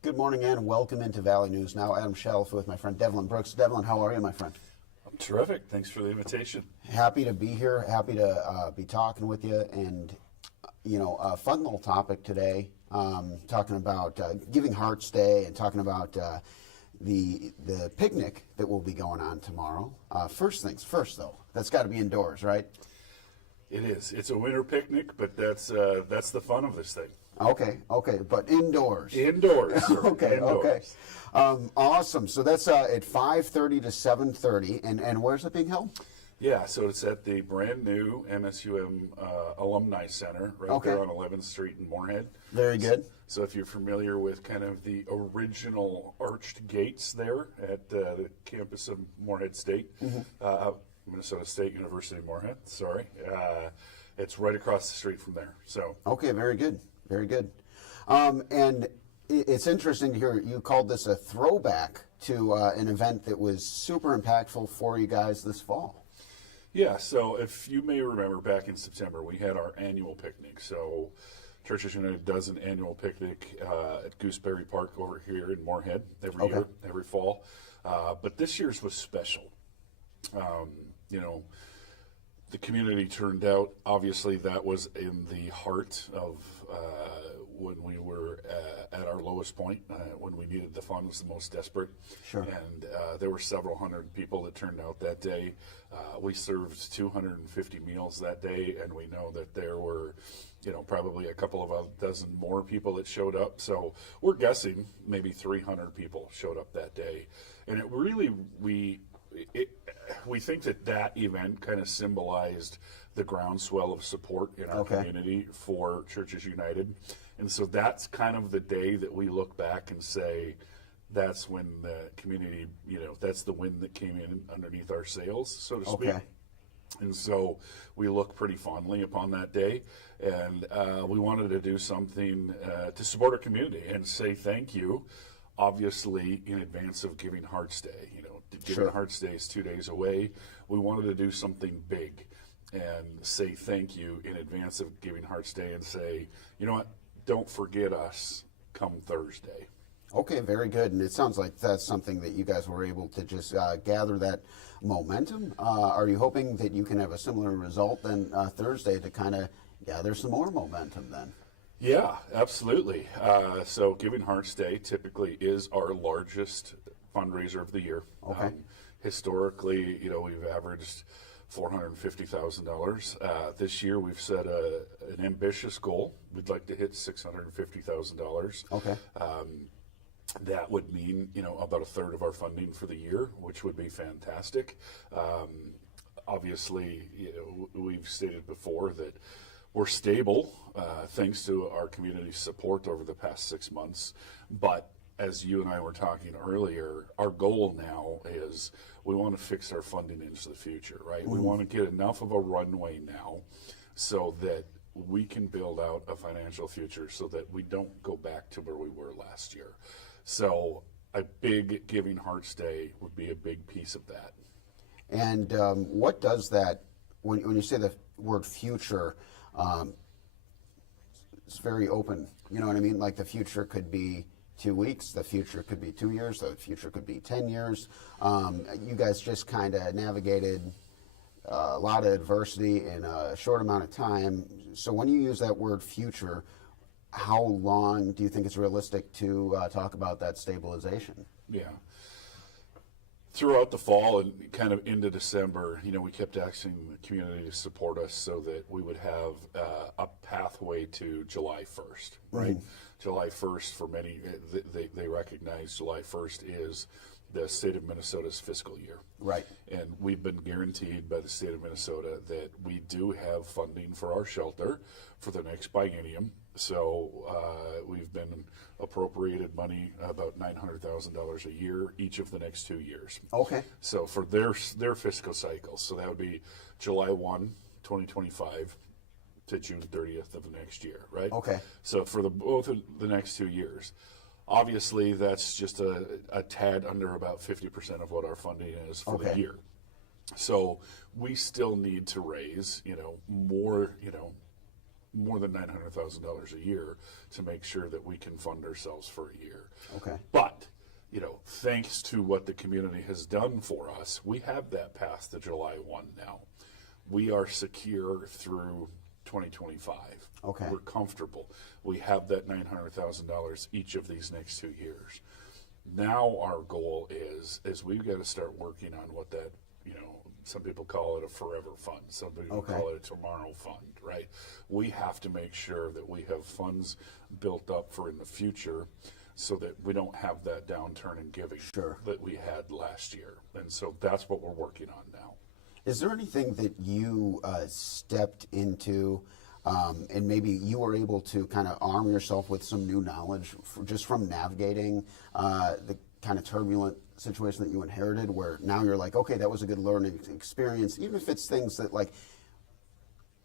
Good morning and welcome into Valley News. Now, Adam Shelf with my friend Devlyn Brooks. Devlyn, how are you, my friend? I'm terrific. Thanks for the invitation. Happy to be here. Happy to be talking with you. And, a fun little topic today, talking about Giving Hearts Day and talking about the picnic that will be going on tomorrow. First things first, though. That's got to be indoors, right? It is. It's a winter picnic, but that's the fun of this thing. Okay, but indoors. Indoors. Sir. Okay, Indoors. Awesome. So that's at 5:30 to 7:30, and where's it being held? Yeah, so it's at the brand new MSUM Alumni Center right there on 11th Street in Moorhead. Very good. So if you're familiar with kind of the original arched gates there at the campus of Moorhead State, Minnesota State University Moorhead, sorry, it's right across the street from there. So okay, very good. Very good. And it's interesting to hear you called this a throwback to an event that was super impactful for you guys this fall. Yeah, so if you may remember back in September, we had our annual picnic. So Churches United does an annual picnic at Gooseberry Park over here in Moorhead every year, every fall. But this year's was special. The community turned out. Obviously, that was in the heart of when we were at our lowest point, when we needed the funds the most desperate. Sure. And there were several hundred people that turned out that day. We served 250 meals that day, and we know that there were, probably a couple of a dozen more people that showed up. So we're guessing maybe 300 people showed up that day. And it really, we think that event kind of symbolized the groundswell of support in our community for Churches United. And so that's kind of the day that we look back and say, that's when the community, that's the wind that came in underneath our sails, so to speak. And so we look pretty fondly upon that day. And we wanted to do something to support our community and say thank you, obviously, in advance of Giving Hearts Day. Giving Hearts Day is 2 days away. We wanted to do something big and say thank you in advance of Giving Hearts Day and say, you know what, don't forget us come Thursday. Okay, very good. And it sounds like that's something that you guys were able to just gather that momentum. Are you hoping that you can have a similar result than Thursday to kind of gather some more momentum then? Yeah, absolutely. So Giving Hearts Day typically is our largest fundraiser of the year. Okay. Historically, we've averaged $450,000. This year, we've set an ambitious goal. We'd like to hit $650,000. Okay. That would mean, about a third of our funding for the year, which would be fantastic. Obviously, we've stated before that we're stable thanks to our community support over the past 6 months, but as you and I were talking earlier, our goal now is we want to fix our funding into the future, right? We want to get enough of a runway now so that we can build out a financial future so that we don't go back to where we were last year. So a big Giving Hearts Day would be a big piece of that. And what does that, when you say the word future, it's very open. You know what I mean? Like the future could be 2 weeks, the future could be 2 years, the future could be 10 years. You guys just kind of navigated a lot of adversity in a short amount of time. So when you use that word future, how long do you think it's realistic to talk about that stabilization? Yeah. Throughout the fall and kind of into December, we kept asking the community to support us so that we would have a pathway to July 1st, right? July 1st, for many, they recognize July 1st is the state of Minnesota's fiscal year. Right. And we've been guaranteed by the state of Minnesota that we do have funding for our shelter for the next biennium. So we've been appropriated money, about $900,000 a year, each of the next 2 years. Okay. So for their fiscal cycles, so that would be July 1, 2025 to June 30th of the next year, right? Okay. So for both of the next 2 years. Obviously, that's just a tad under about 50% of what our funding is for the year. So we still need to raise, more, more than $900,000 a year to make sure that we can fund ourselves for a year. Okay. But, thanks to what the community has done for us, we have that past the July 1 now. We are secure through 2025. Okay. We're comfortable. We have that $900,000 each of these next 2 years. Now our goal is we've got to start working on what that, some people call it a forever fund. Some people call it a tomorrow fund, right? We have to make sure that we have funds built up for in the future so that we don't have that downturn in giving that we had last year. And so that's what we're working on now. Is there anything that you stepped into and maybe you were able to kind of arm yourself with some new knowledge just from navigating the kind of turbulent situation that you inherited, where now you're like, okay, that was a good learning experience, even if it's things that like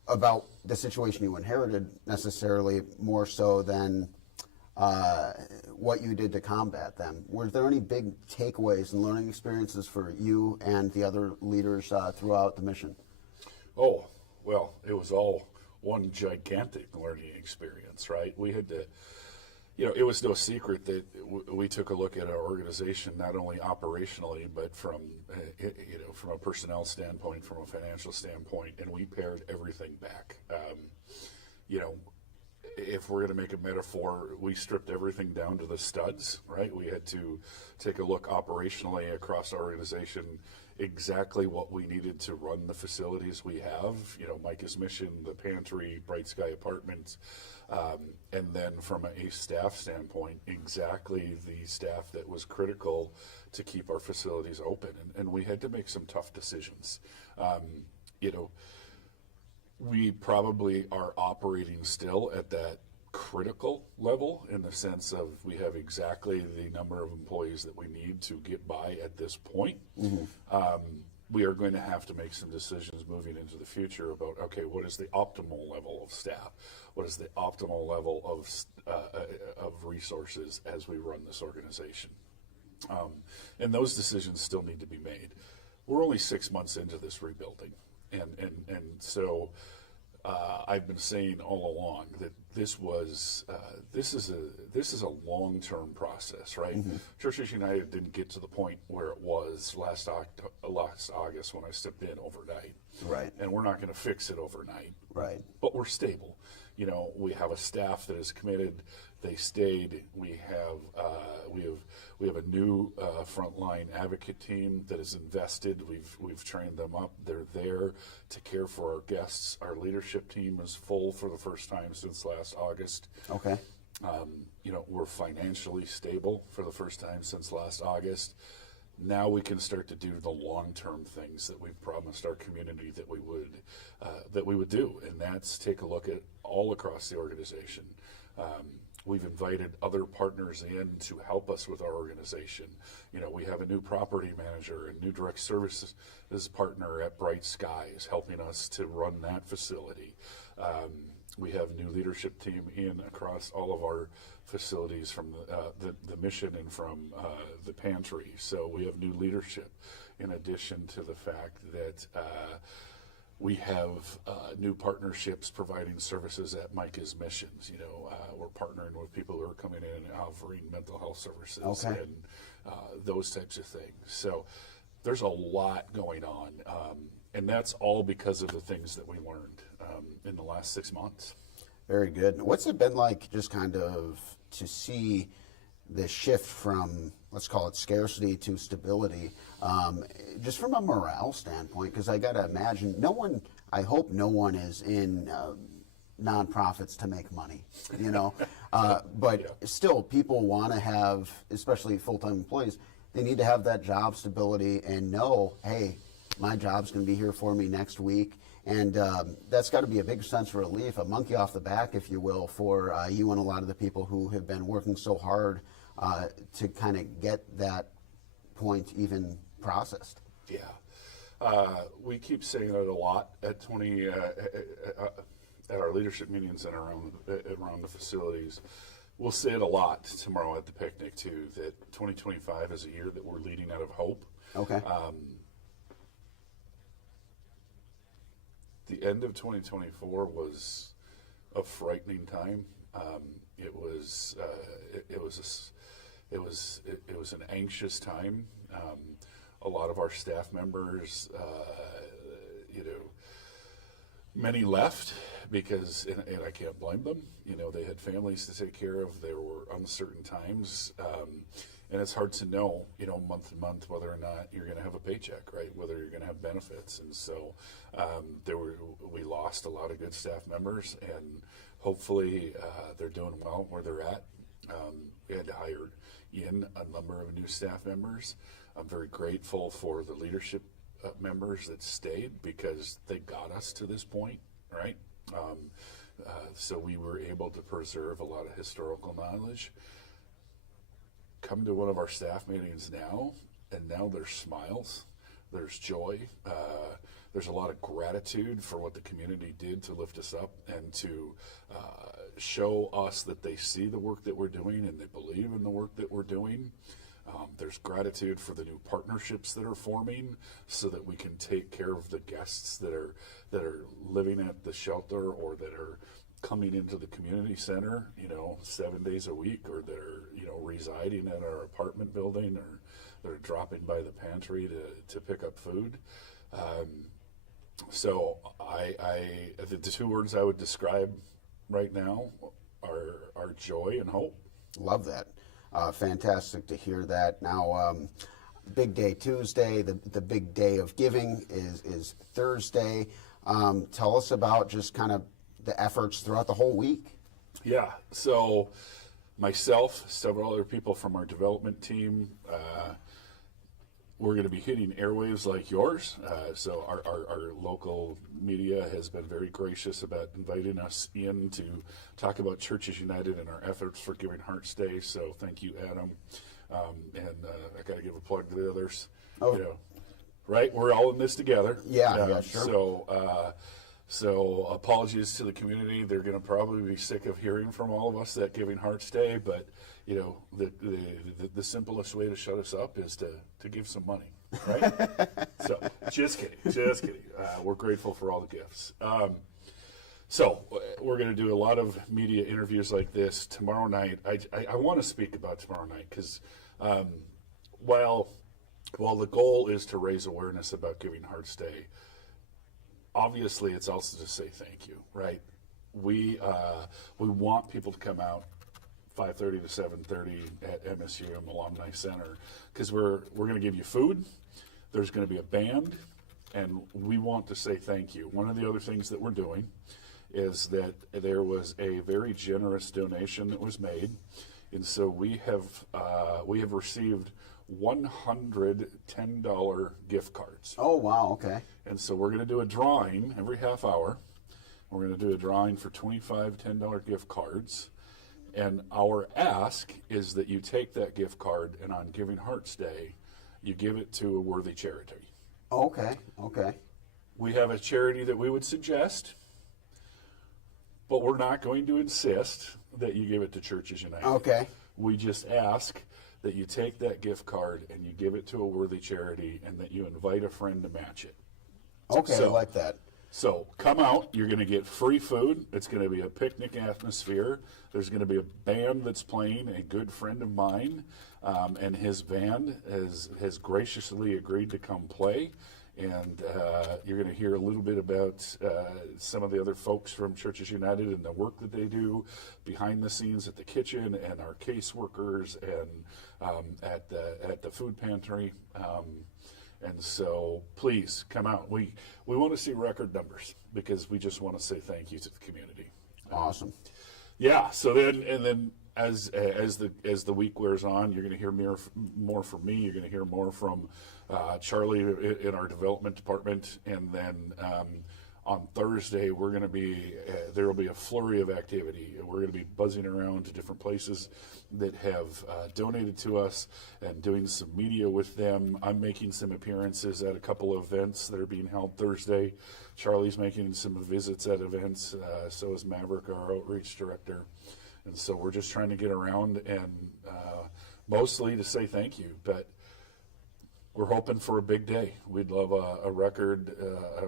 about the situation you inherited necessarily more so than what you did to combat them. Were there any big takeaways and learning experiences for you and the other leaders throughout the mission? Oh, well, it was all one gigantic learning experience, right? We had to, it was no secret that we took a look at our organization, not only operationally, but from a personnel standpoint, from a financial standpoint, and we pared everything back. If we're going to make a metaphor, we stripped everything down to the studs, right? We had to take a look operationally across our organization, exactly what we needed to run the facilities we have, Micah's Mission, the pantry, Bright Sky Apartments, and then from a staff standpoint, exactly the staff that was critical to keep our facilities open. And we had to make some tough decisions. We probably are operating still at that critical level in the sense of we have exactly the number of employees that we need to get by at this point. We are going to have to make some decisions moving into the future about, okay, what is the optimal level of staff? What is the optimal level of resources as we run this organization? And those decisions still need to be made. We're only 6 months into this rebuilding. And so I've been saying all along that this is a long-term process, right? Churches United didn't get to the point where it was last August when I stepped in overnight, right? And we're not going to fix it overnight, right? But we're stable. We have a staff that is committed. They stayed. We have a new frontline advocate team that is invested. We've trained them up. They're there to care for our guests. Our leadership team is full for the first time since last August. Okay. We're financially stable for the first time since last August. Now we can start to do the long-term things that we've promised our community that we would do, and that's take a look at all across the organization. We've invited other partners in to help us with our organization. We have a new property manager, a new direct services partner at Bright Skies helping us to run that facility. We have a new leadership team in across all of our facilities from the mission and from the pantry. So we have new leadership in addition to the fact that we have new partnerships providing services at Micah's Missions. We're partnering with people who are coming in and offering mental health services and those types of things. So there's a lot going on, and that's all because of the things that we learned in the last 6 months. Very good. What's it been like just kind of to see the shift from, let's call it scarcity to stability, just from a morale standpoint? Because I got to imagine I hope no one is in nonprofits to make money, but still people want to have, especially full-time employees, they need to have that job stability and know, hey, my job's going to be here for me next week. And that's got to be a big sense of relief, a monkey off the back, if you will, for you and a lot of the people who have been working so hard to kind of get that point even processed. Yeah. We keep saying it a lot at our leadership meetings and around the facilities. We'll say it a lot tomorrow at the picnic, too, that 2025 is a year that we're leading out of hope. Okay. The end of 2024 was a frightening time. It was an anxious time. A lot of our staff members, many left because, and I can't blame them. They had families to take care of. There were uncertain times, and it's hard to know, month to month, whether or not you're going to have a paycheck, right? Whether you're going to have benefits, and so we lost a lot of good staff members, and hopefully they're doing well where they're at. We had to hire in a number of new staff members. I'm very grateful for the leadership members that stayed because they got us to this point, right? So we were able to preserve a lot of historical knowledge. Come to one of our staff meetings now, and now there's smiles, there's joy, there's a lot of gratitude for what the community did to lift us up and to show us that they see the work that we're doing and they believe in the work that we're doing. There's gratitude for the new partnerships that are forming so that we can take care of the guests that are living at the shelter or that are coming into the community center, 7 days a week, or that are, residing at our apartment building, or they're dropping by the pantry to pick up food. So the two words I would describe right now are joy and hope. Love that. Fantastic to hear that. Now, Big Day Tuesday, the big day of giving is Thursday. Tell us about just kind of the efforts throughout the whole week. Yeah, so myself, several other people from our development team, we're going to be hitting airwaves like yours. So our local media has been very gracious about inviting us in to talk about Churches United and our efforts for Giving Hearts Day. So thank you, Adam. And I got to give a plug to the others. Oh. Right? We're all in this together. Yeah, sure. So apologies to the community. They're going to probably be sick of hearing from all of us that Giving Hearts Day, but the simplest way to shut us up is to give some money, right? So just kidding. We're grateful for all the gifts. So we're going to do a lot of media interviews like this tomorrow night. I want to speak about tomorrow night because while the goal is to raise awareness about Giving Hearts Day, obviously it's also to say thank you, right? We want people to come out 5:30 to 7:30 at MSUM Alumni Center because we're going to give you food. There's going to be a band, and we want to say thank you. One of the other things that we're doing is that there was a very generous donation that was made, and so we have received $110 gift cards. Oh, wow, okay. And so we're going to do a drawing every half hour. We're going to do a drawing for 25 $10 gift cards. And our ask is that you take that gift card and on Giving Hearts Day, you give it to a worthy charity. Okay. We have a charity that we would suggest, but we're not going to insist that you give it to Churches United. Okay. We just ask that you take that gift card and you give it to a worthy charity and that you invite a friend to match it. Okay, So- I like that. So come out, you're going to get free food. It's going to be a picnic atmosphere. There's going to be a band that's playing, a good friend of mine, and his band has graciously agreed to come play. And you're going to hear a little bit about some of the other folks from Churches United and the work that they do behind the scenes at the kitchen and our caseworkers and at the food pantry. And so please come out. We want to see record numbers because we just want to say thank you to the community. Awesome. Yeah. So then as the week wears on, you're going to hear more from me. You're going to hear more from Charlie in our development department, and then on Thursday we're going to be there will be a flurry of activity. We're going to be buzzing around to different places that have donated to us and doing some media with them. I'm making some appearances at a couple of events that are being held Thursday. Charlie's making some visits at events. So is Maverick, our outreach director. And so we're just trying to get around and mostly to say thank you. But We're hoping for a big day. We'd love a record.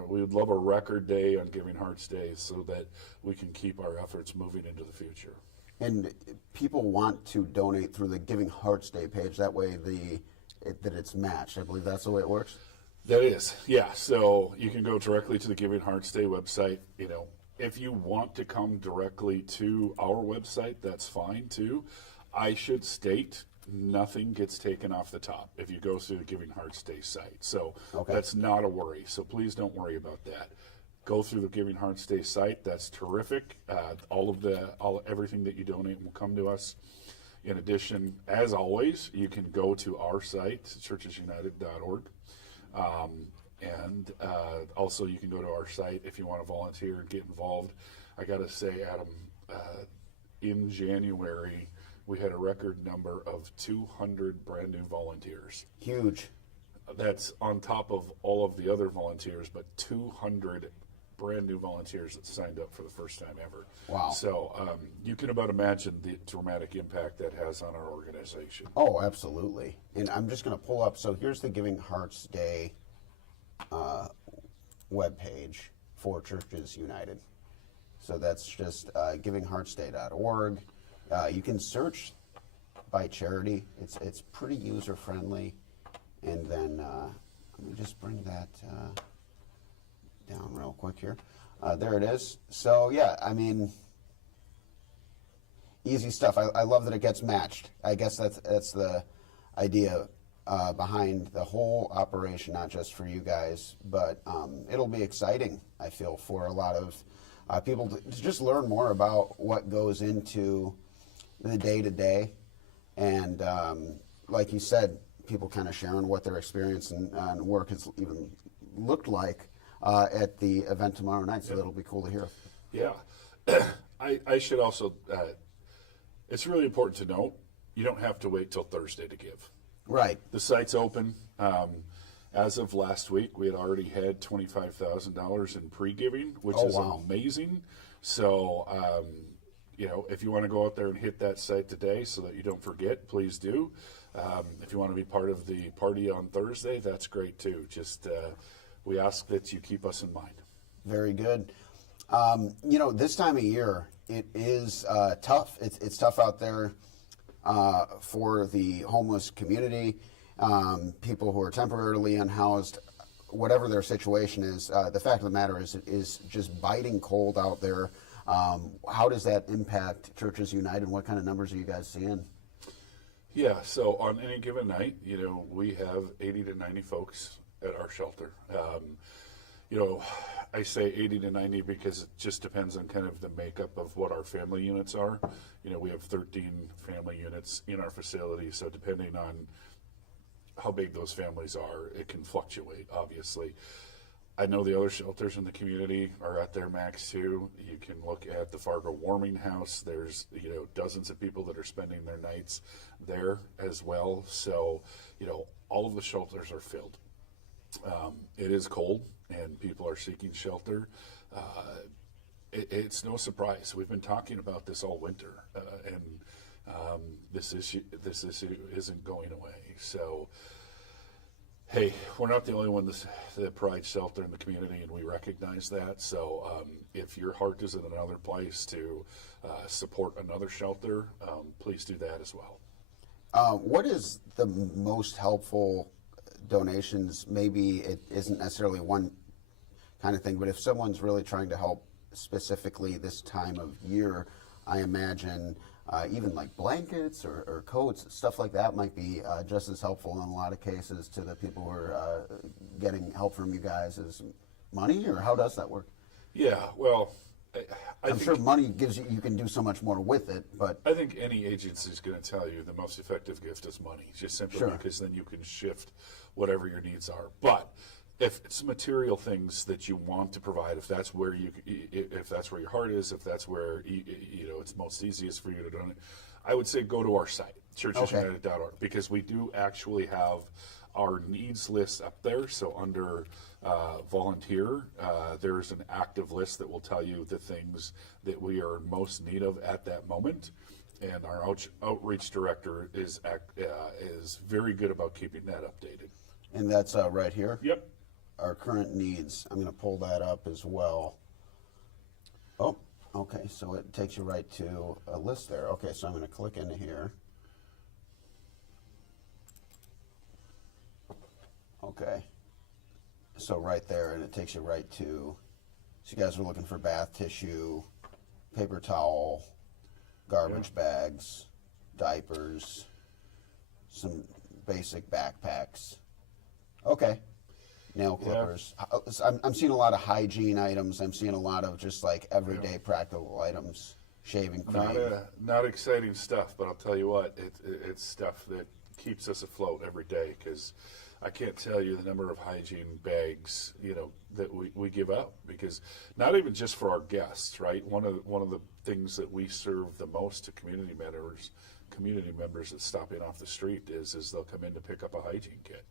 We would love a record day on Giving Hearts Day, so that we can keep our efforts moving into the future. And people want to donate through the Giving Hearts Day page. That way, that it's matched. I believe that's the way it works. That is, yeah. So you can go directly to the Giving Hearts Day website. You know, if you want to come directly to our website, that's fine too. I should state, nothing gets taken off the top if you go through the Giving Hearts Day site. So that's not a worry. So please don't worry about that. Go through the Giving Hearts Day site. That's terrific. Everything that you donate will come to us. In addition, as always, you can go to our site, churchesunited.org. And also you can go to our site if you want to volunteer and get involved. I got to say, Adam, in January, we had a record number of 200 brand new volunteers. Huge. That's on top of all of the other volunteers, but 200 brand new volunteers that signed up for the first time ever. Wow. So you can about imagine the dramatic impact that has on our organization. Oh, absolutely. And I'm just going to pull up. So here's the Giving Hearts Day webpage for Churches United. So that's just givingheartsday.org. You can search by charity. It's pretty user friendly. And then let me just bring that down real quick here. There it is. So yeah, I mean, easy stuff. I love that it gets matched. I guess that's the idea behind the whole operation, not just for you guys, but it'll be exciting, I feel, for a lot of people to just learn more about what goes into the day-to-day. And like you said, people kind of sharing what their experience and work has even looked like at the event tomorrow night, so that'll be cool to hear. Yeah. I should also, it's really important to note, you don't have to wait till Thursday to give. Right. The site's open. As of last week, we had already had $25,000 in pre-giving, which is amazing. So, if you want to go out there and hit that site today so that you don't forget, please do. If you want to be part of the party on Thursday, that's great too. Just we ask that you keep us in mind. Very good. This time of year, it is tough. It's tough out there for the homeless community, people who are temporarily unhoused, whatever their situation is. The fact of the matter is, it is just biting cold out there. How does that impact Churches United? What kind of numbers are you guys seeing? Yeah, so on any given night, we have 80 to 90 folks at our shelter. I say 80 to 90 because it just depends on kind of the makeup of what our family units are. We have 13 family units in our facility, so depending on how big those families are, it can fluctuate, obviously. I know the other shelters in the community are at their max too. You can look at the Fargo Warming House. There's, dozens of people that are spending their nights there as well. So, all of the shelters are filled. It is cold and people are seeking shelter. It's no surprise. We've been talking about this all winter, and this issue isn't going away. So, hey, we're not the only one that provides shelter in the community, and we recognize that. So if your heart is in another place to support another shelter, please do that as well. What is the most helpful donations? Maybe it isn't necessarily one kind of thing, but if someone's really trying to help specifically this time of year, I imagine even like blankets or coats, stuff like that might be just as helpful in a lot of cases to the people who are getting help from you guys. Is money, or how does that work? Yeah, well, I'm sure money gives you can do so much more with it, but I think any agency is going to tell you the most effective gift is money, just simply because then you can shift whatever your needs are. But if it's material things that you want to provide, if that's where your heart is, if that's where it's most easiest for you to donate, I would say go to our site, churchesunited.org, because we do actually have our needs list up there. So under volunteer, there's an active list that will tell you the things that we are in most need of at that moment. And our outreach director is very good about keeping that updated. And that's right here? Yep. Our current needs. I'm going to pull that up as well. Oh, okay, so it takes you right to a list there. Okay, so I'm going to click into here. Okay, so right there, and it takes you right to, so you guys are looking for bath tissue, paper towel, garbage bags, diapers, some basic backpacks. Okay. Nail clippers. I'm seeing a lot of hygiene items. I'm seeing a lot of just like everyday practical items. Shaving cream. Not exciting stuff, but I'll tell you what, it's stuff that keeps us afloat every day, because I can't tell you the number of hygiene bags, that we give out, because not even just for our guests, right? One of the things that we serve the most to community members that stop in off the street is they'll come in to pick up a hygiene kit.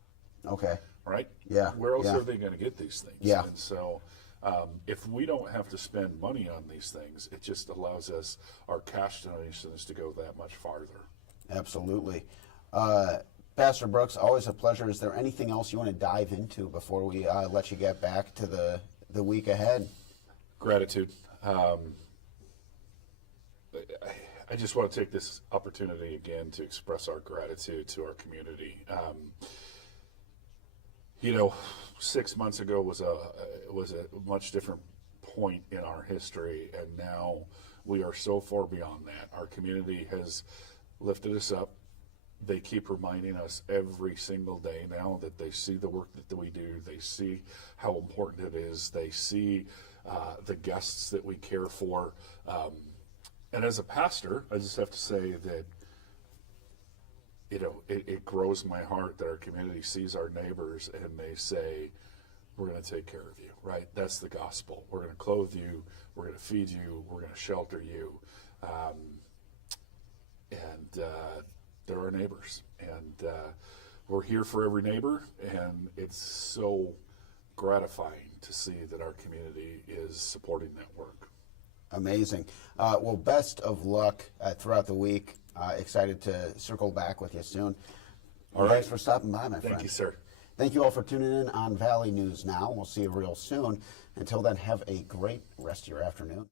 Okay. Right? Yeah. Where else are they going to get these things? Yeah. And so if we don't have to spend money on these things, it just allows us, our cash donations, to go that much farther. Absolutely. Pastor Brooks, always a pleasure. Is there anything else you want to dive into before we let you get back to the week ahead? Gratitude. I just want to take this opportunity again to express our gratitude to our community. 6 months ago was a much different point in our history, and now we are so far beyond that. Our community has lifted us up. They keep reminding us every single day now that they see the work that we do. They see how important it is. They see the guests that we care for. And as a pastor, I just have to say that, it grows my heart that our community sees our neighbors and they say, we're going to take care of you, right? That's the gospel. We're going to clothe you. We're going to feed you. We're going to shelter you. They're our neighbors. And we're here for every neighbor. And it's so gratifying to see that our community is supporting that work. Amazing. Well, best of luck throughout the week. Excited to circle back with you soon. All right. Thanks for stopping by, my friend. Thank you, sir. Thank you all for tuning in on Valley News Now. We'll see you real soon. Until then, have a great rest of your afternoon.